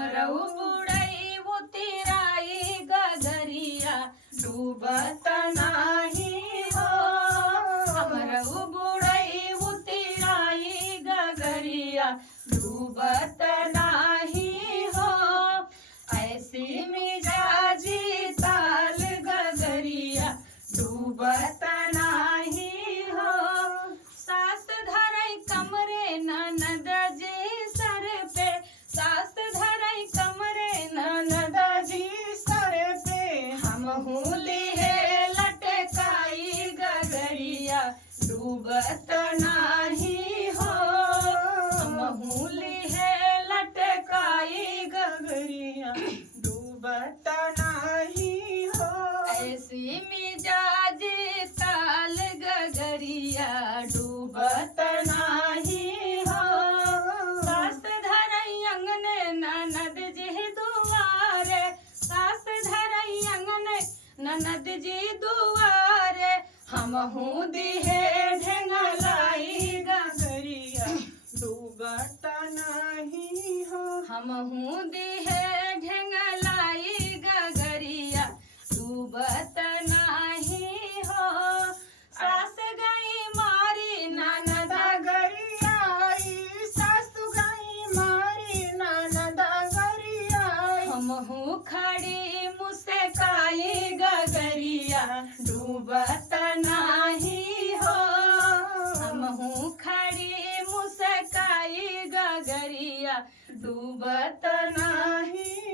हमरऊ बुढ़ई उतिराई गगरिया डूबत नाही हो। हमरऊ बुढ़ई उतिराई गगरिया डूबत नाही हो। ऐसी मिजाजी ताल गगरिया डूबत नाही हो। सास धरई कमरे ननद जी सर पे, सास धरई कमरे ननद जी सर पे। हम हुली है लटकाई गगरिया डूबत नाही हो। हम हुली है लटकाई गगरिया डूबत नाही हो। ऐसी मिजाजी ताल गगरिया डूबत नाही हो। सास धरई अंगने ननद जी दुआरे, सास धरई अंगने ननद जी दुआरे। हमहू दिहे ढेंगलाई गगरिया डूबत नाही हो। हमहू दिहे ढेंगलाई गगरिया डूबत नाही हो। सास गई मारी ननद गरियाई, सासु गई मारी ननद गरियाई। हमहू खड़ी मुस्काई गगरिया डूबत नाही हो। हमहू खड़ी मुस्काई गगरिया डूबत नाही